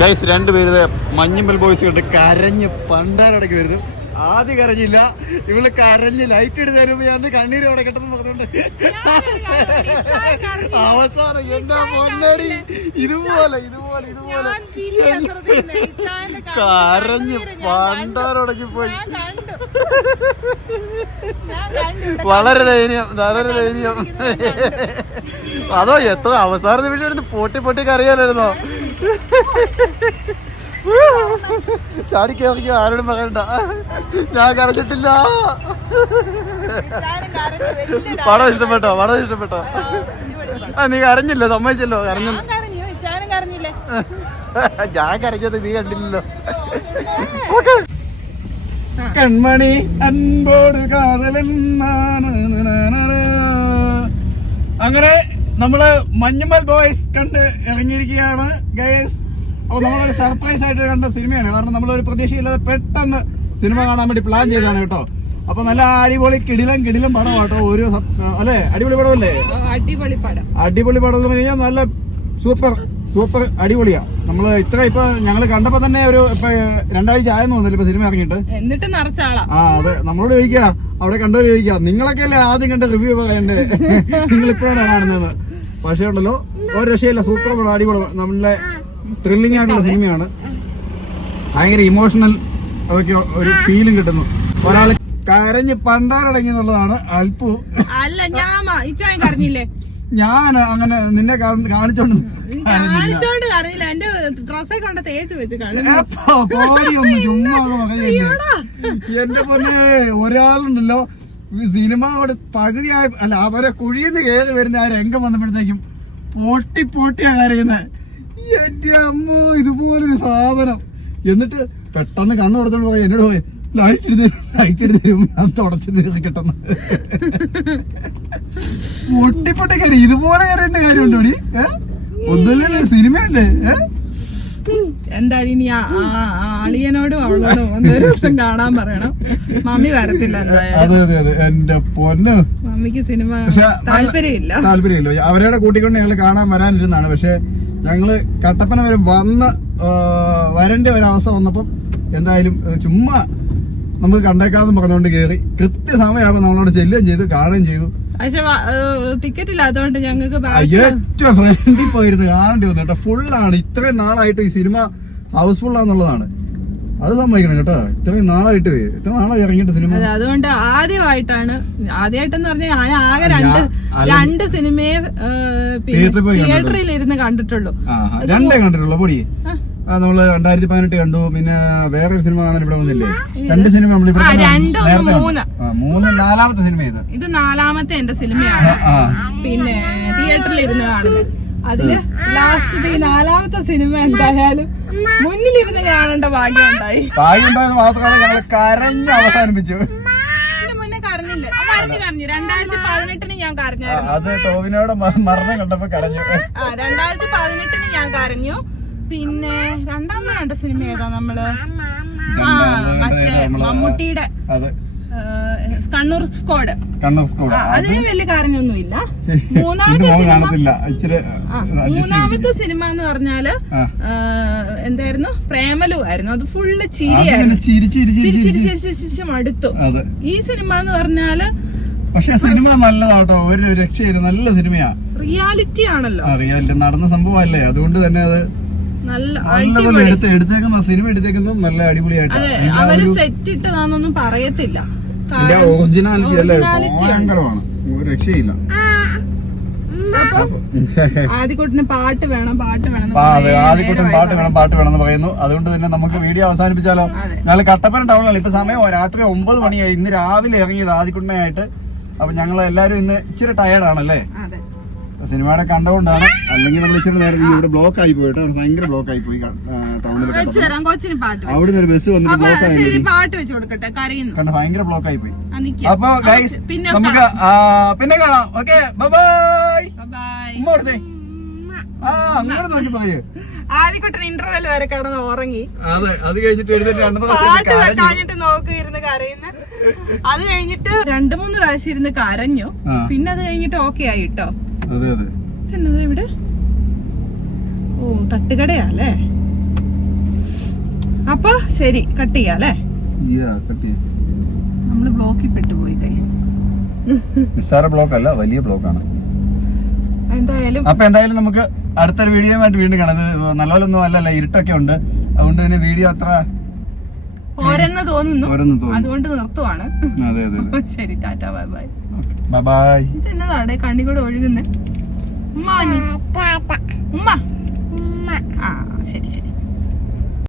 Guys രണ്ടുപേര് മഞ്ഞുമ്പൽ boys കണ്ട് കരഞ്ഞ് പണ്ടാരടക്കി വരുന്നു. ആദ്യം കരഞ്ഞില്ല ഇവൾ കരഞ്ഞ് ലൈറ്റ് ഇട്ട് തരുമ്പോ ഞാൻ കണ്ണീര് അവിടെ കിട്ടുന്നു പറഞ്ഞോണ്ട്. അവസാനം എന്താ പൊന്നടി? ഇതുപോലെ ഇതുപോലെ ഇതുപോലെ. കരഞ്ഞ്. പണ്ടാരടക്കി പോയി. വളരെ ദയനീയം വളരെ ദയനീയം. അതോ എത്ര അവസാന നിമിഷം എടുത്ത് പൊട്ടി പൊട്ടി കറിയാനായിരുന്നോ ചാടിക്കേറിക്കും ആരോടും പറയണ്ട. ഞാൻ കരച്ചിട്ടില്ല പടം ഇഷ്ടപ്പെട്ടോ പടം ഇഷ്ടപ്പെട്ടോ? ആ നീ കരഞ്ഞില്ല? സമ്മതിച്ചല്ലോ കരഞ്ഞു. ഞാൻ കരഞ്ഞത് നീ കണ്ടില്ലല്ലോ. കൺമണി അൻപോട് കാതലെന്നാണ്. അങ്ങനെ നമ്മൾ മഞ്ഞുമൽ ബോയ്സ് കണ്ട് ഇറങ്ങിയിരിക്കുകയാണ് ഗയേഴ്സ് അപ്പൊ നമ്മളൊരു സർപ്രൈസ് ആയിട്ട് കണ്ട സിനിമയാണ്. കാരണം നമ്മളൊരു പ്രതീക്ഷയില്ലാതെ പെട്ടെന്ന് സിനിമ കാണാൻ വേണ്ടി പ്ലാൻ ചെയ്താണ് കേട്ടോ. അപ്പൊ നല്ല അടിപൊളി കിടിലം കിടിലം പടം കേട്ടോ. ഒരു അല്ലെ അല്ലേ? അടിപൊളി പടമല്ലേ? അടിപൊളി പടം. അടിപൊളി പടം എന്ന് പറഞ്ഞു കഴിഞ്ഞാൽ നല്ല സൂപ്പർ സൂപ്പർ അടിപൊളിയാ. നമ്മൾ ഇത്ര ഇപ്പൊ ഞങ്ങൾ കണ്ടപ്പോ തന്നെ ഒരു ഇപ്പൊ രണ്ടാഴ്ച ആയെന്ന് തോന്നുന്നില്ല ഇപ്പൊ സിനിമ ഇറങ്ങിയിട്ട്. എന്നിട്ട് ആ അതെ. നമ്മളോട് ചോദിക്കുക അവിടെ കണ്ടവര് ചോദിക്കുക നിങ്ങളൊക്കെ അല്ലേ ആദ്യം കണ്ട റിവ്യൂ പറയണ്ടേ നിങ്ങൾ ഇപ്പോഴാണ് കാണുന്നത്. പക്ഷേ ഉണ്ടല്ലോ ഒരു രക്ഷയില്ല. സൂപ്പർ പടം അടിപൊളി നമ്മളെ ത്രില്ലിംഗ് ആയിട്ടുള്ള സിനിമയാണ് ഭയങ്കര ഇമോഷണൽ അതൊക്കെ ഒരു ഫീലും കിട്ടുന്നു. ഒരാൾ കരഞ്ഞ് പണ്ടാരടങ്ങി എന്നുള്ളതാണ് അൽപ്പു അല്ല ഞാൻ മ- കരഞ്ഞില്ലേ? ഞാൻ അങ്ങനെ നിന്നെ കാണിച്ചോണ്ട് എന്റെ ഡ്രസ്സൊക്കെ കൊണ്ട് തേച്ച് വെച്ച് ചുമ്മാ പൊന്നെ ഒരാളുണ്ടല്ലോ. സിനിമ അവിടെ പകുതിയായ അല്ല അവരെ കുഴിന്ന് കയറി വരുന്ന ആ രംഗം വന്നപ്പോഴത്തേക്കും പൊട്ടി പൊട്ടിയാ കരയുന്നത് എന്റെ അമ്മോ ഇതുപോലൊരു സാധനം. എന്നിട്ട് പെട്ടെന്ന് കണ്ണു തുടച്ചോണ്ട് പോയി എന്നോട് പോയി ലൈറ്റ് എടുത്ത് ലൈറ്റ് എടുത്ത് തരും ഞാൻ തുടച്ചു കിട്ടുന്നു പൊട്ടിപ്പൊട്ടി പൊട്ടി കയറി. ഇതുപോലെ കയറേണ്ട കാര്യമുണ്ടോടി ഒന്നല്ലേ സിനിമയുണ്ട്. ഏഹ് എന്തായാലും ഇനി അളിയനോടും അവളോടും ഒന്നൊരു ദിവസം കാണാൻ പറയണം. മമ്മി വരത്തില്ല എന്തായാലും. മമ്മിക്ക് സിനിമ താല്പര്യമില്ല. താല്പര്യമില്ല. അവരുടെ കൂട്ടിക്കൊണ്ട് ഞങ്ങൾ കാണാൻ വരാനിരുന്നാണ് പക്ഷെ ഞങ്ങൾ കട്ടപ്പന വരെ വന്ന് വരേണ്ട ഒരു ഒരവസ്ഥ വന്നപ്പം എന്തായാലും ചുമ്മാ നമുക്ക് കണ്ടേക്കാന്ന് പറഞ്ഞുകൊണ്ട് കയറി കൃത്യസമയമാകുമ്പോൾ നമ്മളോട് ചെല്ലുകയും ചെയ്തു കാണുകയും ചെയ്തു. പക്ഷെ ടിക്കറ്റ് ഇല്ലാത്തതുകൊണ്ട് ഞങ്ങൾക്ക് ഏറ്റവും ഫ്രണ്ടിൽ പോയിരുന്നു കാണേണ്ടി വന്നു കേട്ടോ. ഫുള്ളാണ് ഇത്രയും നാളായിട്ട് ഈ സിനിമ ഹൗസ്ഫുൾ ആണെന്നുള്ളതാണ്. അത് സമ്മതിക്കണം കേട്ടോ. ഇത്രയും നാളായിട്ട് ഇത്ര നാളായി ഇറങ്ങിയിട്ട് സിനിമ. അതെ അതുകൊണ്ട് ആദ്യമായിട്ടാണ് ആദ്യമായിട്ടെന്ന് പറഞ്ഞാൽ ഞാൻ ആകെ രണ്ട് രണ്ട് സിനിമയെ തിയേറ്ററിൽ ഇരുന്ന് കണ്ടിട്ടുള്ളൂ. രണ്ടേ കണ്ടിട്ടുള്ളൂ. പൊടി. നമ്മൾ രണ്ടായിരത്തി പതിനെട്ട് കണ്ടു. പിന്നെ വേറെ ഒരു സിനിമ കാണാൻ ഇവിടെ വന്നില്ലേ? രണ്ട് സിനിമ നമ്മൾ ഇവിടെ മൂന്ന്. നാലാമത്തെ സിനിമ ഇത്. ഇത് നാലാമത്തെ എന്റെ സിനിമയാണ്. പിന്നെ തിയേറ്ററിൽ ഇരുന്ന് കാണുന്നത്. അതിൽ ലാസ്റ്റ് ഈ നാലാമത്തെ സിനിമ എന്തായാലും മുന്നിലിരുന്ന് കാണേണ്ട ഭാഗ്യം ഉണ്ടായി. കരഞ്ഞ് അവസാനിപ്പിച്ചു. മുന്നേ കരഞ്ഞില്ല? ആ, കരഞ്ഞു കരഞ്ഞു. രണ്ടായിരത്തി പതിനെട്ടിന് ഞാൻ കരഞ്ഞായിരുന്നു. അത് ടോവിനോട് മരണം കണ്ടപ്പോ കരഞ്ഞു. ആ രണ്ടായിരത്തി പതിനെട്ടിന് ഞാൻ കരഞ്ഞു. പിന്നെ രണ്ടാമത് കണ്ട സിനിമ ഏതാ നമ്മൾ? ആ മറ്റേ മമ്മൂട്ടിയുടെ കണ്ണൂർ സ്ക്വാഡ് കണ്ണൂർ സ്ക്വാഡ് അതിന് വലിയ കാര്യമൊന്നുമില്ല മൂന്നാമത്തെ സിനിമ മൂന്നാമത്തെ സിനിമ എന്ന് പറഞ്ഞാൽ എന്തായിരുന്നു? പ്രേമലു ആയിരുന്നു. അത് ഫുള്ള് ചിരിയായിരുന്നു ചിരിച്ചിരിച്ചിരിച്ചിരിച്ച് മടുത്തു. ഈ സിനിമ എന്ന് പറഞ്ഞാൽ പക്ഷെ സിനിമ നല്ലതാട്ടോ. ഒരു രക്ഷയില്ല. നല്ല സിനിമയാ. റിയാലിറ്റി ആണല്ലോ. റിയാലിറ്റി നടന്ന സംഭവമല്ലേ? അതുകൊണ്ട് തന്നെ അത് നല്ല എടുത്തേക്കുന്ന സിനിമ എടുത്തേക്കുന്നത് നല്ല അടിപൊളിയായിട്ട്. അവർ സെറ്റ് ഇട്ടതാണെന്നൊന്നും പറയത്തില്ല. ഒറിജിനാലിറ്റി അല്ലേ. ഭയങ്കരമാണ്. രക്ഷയില്ല. ആദ്യക്കൂട്ടിന് പാട്ട് വേണം പാട്ട് വേണം ആദ്യക്കൂട്ടം പാട്ട് വേണം പാട്ട് വേണം എന്ന് പറയുന്നു. അതുകൊണ്ട് തന്നെ നമുക്ക് വീഡിയോ അവസാനിപ്പിച്ചാലോ. ഞങ്ങൾ കട്ടപ്പന ടൗണിലാണ് ഇപ്പൊ സമയം രാത്രി ഒമ്പത് മണിയായി. ഇന്ന് രാവിലെ ഇറങ്ങിയത് ആദ്യക്കുട്ടനായിട്ട് അപ്പൊ ഞങ്ങൾ എല്ലാരും ഇന്ന് ഇച്ചിരി ടയർഡാണല്ലേ സിനിമയുടെ കണ്ടുകൊണ്ടാണ് അല്ലെങ്കിൽ നമ്മൾ ഇച്ചിരി നേരം ഈ ഇവിടെ ബ്ലോക്ക് ആയി പോയിട്ട് ഭയങ്കര ബ്ലോക്ക് ആയി പോയി ടൗണിൽ അവിടെ നിന്ന് ഒരു ബസ് വന്നിട്ട് ബ്ലോക്ക് ആയി പാട്ട് വെച്ച് കൊടുക്കട്ടെ കരയുന്നു. കണ്ട ഭയങ്കര ബ്ലോക്ക് ആയി പോയി. അപ്പൊ ഗൈസ് പിന്നെ നമുക്ക് പിന്നെ കാണാം. ഓക്കെ ബൈ ബൈ ഉമ്മ ആ അങ്ങോട്ട് നോക്കി പറയൂ ആദ്യക്കുട്ടൻ ഇന്റർവെൽ വരെ കിടന്ന് ഉറങ്ങി. അതെ അത് കഴിഞ്ഞിട്ട് പാട്ട് വെക്കാഞ്ഞിട്ട് നോക്കി ഇരുന്ന് കരയുന്ന. അത് കഴിഞ്ഞിട്ട് രണ്ടു മൂന്ന് പ്രാവശ്യം ഇരുന്ന് കരഞ്ഞു. പിന്നെ അത് കഴിഞ്ഞിട്ട് ഓക്കെ ആയിട്ടോ കേട്ടോ അതെ അതെ. ചെന്നത് ഇവിടെ ഓ തട്ടുകടയാ അല്ലേ അപ്പൊ ശരി കട്ട് ചെയ്യാം അല്ലേ. നമ്മൾ ബ്ലോക്കിൽ പെട്ടുപോയി ഗൈസ് നിസ്സാര ബ്ലോക്ക് അല്ല വലിയ ബ്ലോക്കാണ്. എന്തായാലും അപ്പൊ എന്തായാലും നമുക്ക് അടുത്തൊരു വീഡിയോ ആയിട്ട് വീണ്ടും കാണാം. നല്ലപോലൊന്നും അല്ലല്ല ഇരുട്ടൊക്കെ ഉണ്ട്. അതുകൊണ്ട് തന്നെ വീഡിയോ അത്ര പോരെന്ന് തോന്നുന്നു. അതുകൊണ്ട് നിർത്തുവാണ്. അതെ അതെ അതെ. ശരി ടാറ്റ ബൈ ബൈ. ബൈ ബൈ എന്നതാടെ കണ്ണി കൂടെ ഒഴുകുന്നേ? ഉമ്മ. ഉമ്മ. ആ ശരി ശരി.